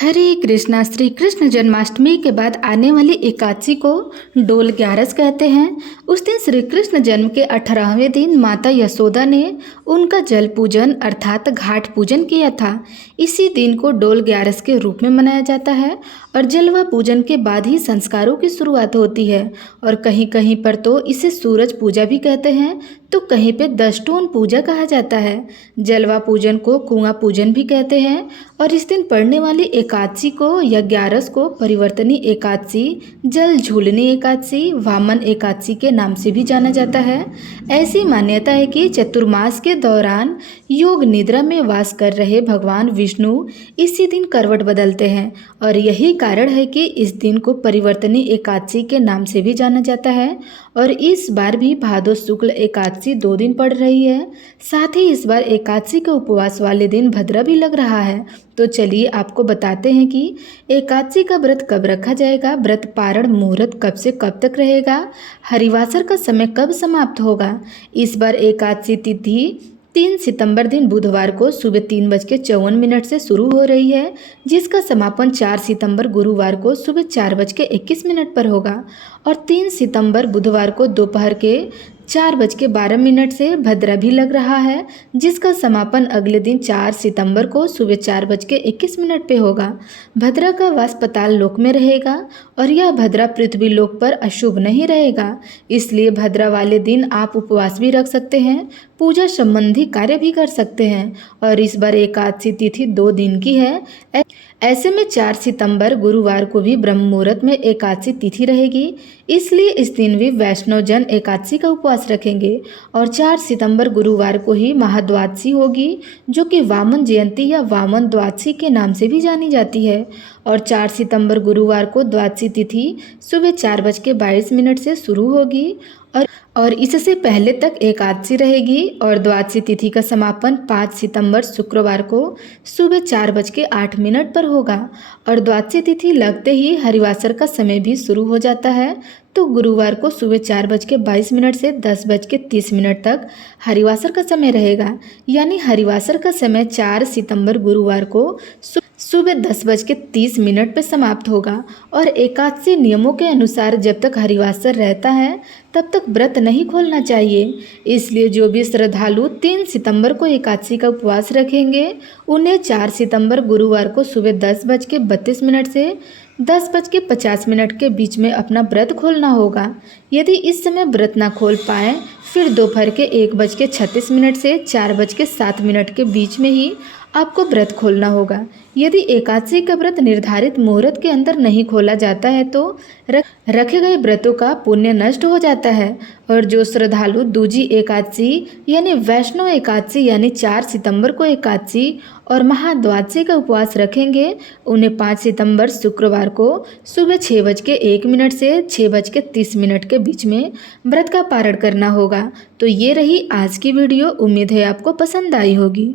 हरे कृष्णा। श्री कृष्ण जन्माष्टमी के बाद आने वाली एकादशी को डोल ग्यारस कहते हैं। उस दिन श्री कृष्ण जन्म के 18वें दिन माता यशोदा ने उनका जल पूजन अर्थात घाट पूजन किया था। इसी दिन को डोल ग्यारस के रूप में मनाया जाता है और जलवा पूजन के बाद ही संस्कारों की शुरुआत होती है। और कहीं कहीं पर तो इसे सूरज पूजा भी कहते हैं, तो कहीं पे 10 टोन पूजा कहा जाता है। जलवा पूजन को कुआं पूजन भी कहते हैं। और इस दिन पड़ने वाली एकादशी को या ग्यारस को परिवर्तनी एकादशी, जल झूलनी एकादशी, वामन एकादशी के नाम से भी जाना जाता है। ऐसी मान्यता है कि चतुर्मास के दौरान योग निद्रा में वास कर रहे भगवान विष्णु इसी दिन करवट बदलते हैं और यही कारण है कि इस दिन को परिवर्तनी एकादशी के नाम से भी जाना जाता है। और इस बार भी भादो शुक्ल एकादशी 2 दिन पड़ रही है। साथ ही इस बार एकादशी के उपवास वाले दिन भद्रा भी लग रहा है। तो चलिए आपको बताते हैं कि एकादशी का व्रत कब रखा जाएगा, व्रत पारण मुहूर्त कब से कब तक रहेगा, हरिवासर का समय कब समाप्त होगा। इस बार एकादशी तिथि 3 सितंबर दिन बुधवार को सुबह 3:54 से शुरू हो रही है, जिसका समापन 4 सितंबर गुरुवार को सुबह 4:21 पर होगा। और 3 सितंबर बुधवार को दोपहर के 4:12 से भद्रा भी लग रहा है, जिसका समापन अगले दिन 4 सितंबर को सुबह 4:21 पे होगा। भद्रा का वास पाताल लोक में रहेगा और यह भद्रा पृथ्वी लोक पर अशुभ नहीं रहेगा, इसलिए भद्रा वाले दिन आप उपवास भी रख सकते हैं, पूजा संबंधी कार्य भी कर सकते हैं। और इस बार एकादशी तिथि 2 दिन की है। ऐसे में 4 सितंबर गुरुवार को भी ब्रह्म मुहूर्त में एकादशी तिथि रहेगी, इसलिए इस दिन भी वैष्णव जन एकादशी का उपवास रखेंगे। और 4 सितंबर गुरुवार को ही महाद्वादशी होगी, जो कि वामन जयंती या वामन द्वादशी के नाम से भी जानी जाती है। और 4 सितंबर गुरुवार को द्वादशी तिथि सुबह 4:22 से शुरू होगी और इससे पहले तक एकादशी रहेगी। और द्वादशी तिथि का समापन 5 सितंबर शुक्रवार को सुबह 4:08 पर होगा। और द्वादशी तिथि लगते ही हरिवासर का समय भी शुरू हो जाता है, तो गुरुवार को सुबह 4:22 से 10:30 तक हरिवासर का समय रहेगा। यानी हरिवासर का समय 4 सितंबर गुरुवार को सुबह 10:30 पर समाप्त होगा। और एकादशी नियमों के अनुसार जब तक हरिवासर रहता है तब तक व्रत नहीं खोलना चाहिए, इसलिए जो भी श्रद्धालु 3 सितंबर को एकादशी का उपवास रखेंगे उन्हें 4 सितंबर गुरुवार को सुबह 10:32 से 10:50 के बीच में अपना व्रत खोलना होगा। यदि इस समय व्रत ना खोल पाएँ फिर दोपहर के 1:36 से 4:07 के बीच में ही आपको व्रत खोलना होगा। यदि एकादशी का व्रत निर्धारित मुहूर्त के अंदर नहीं खोला जाता है तो रखे गए व्रतों का पुण्य नष्ट हो जाता है। और जो श्रद्धालु दूजी एकादशी यानी वैष्णव एकादशी यानी 4 सितंबर को एकादशी और महाद्वादशी का उपवास रखेंगे उन्हें 5 सितंबर शुक्रवार को सुबह 6:01 से 6:30 के बीच में व्रत का पारण करना होगा। तो ये रही आज की वीडियो, उम्मीद है आपको पसंद आई होगी।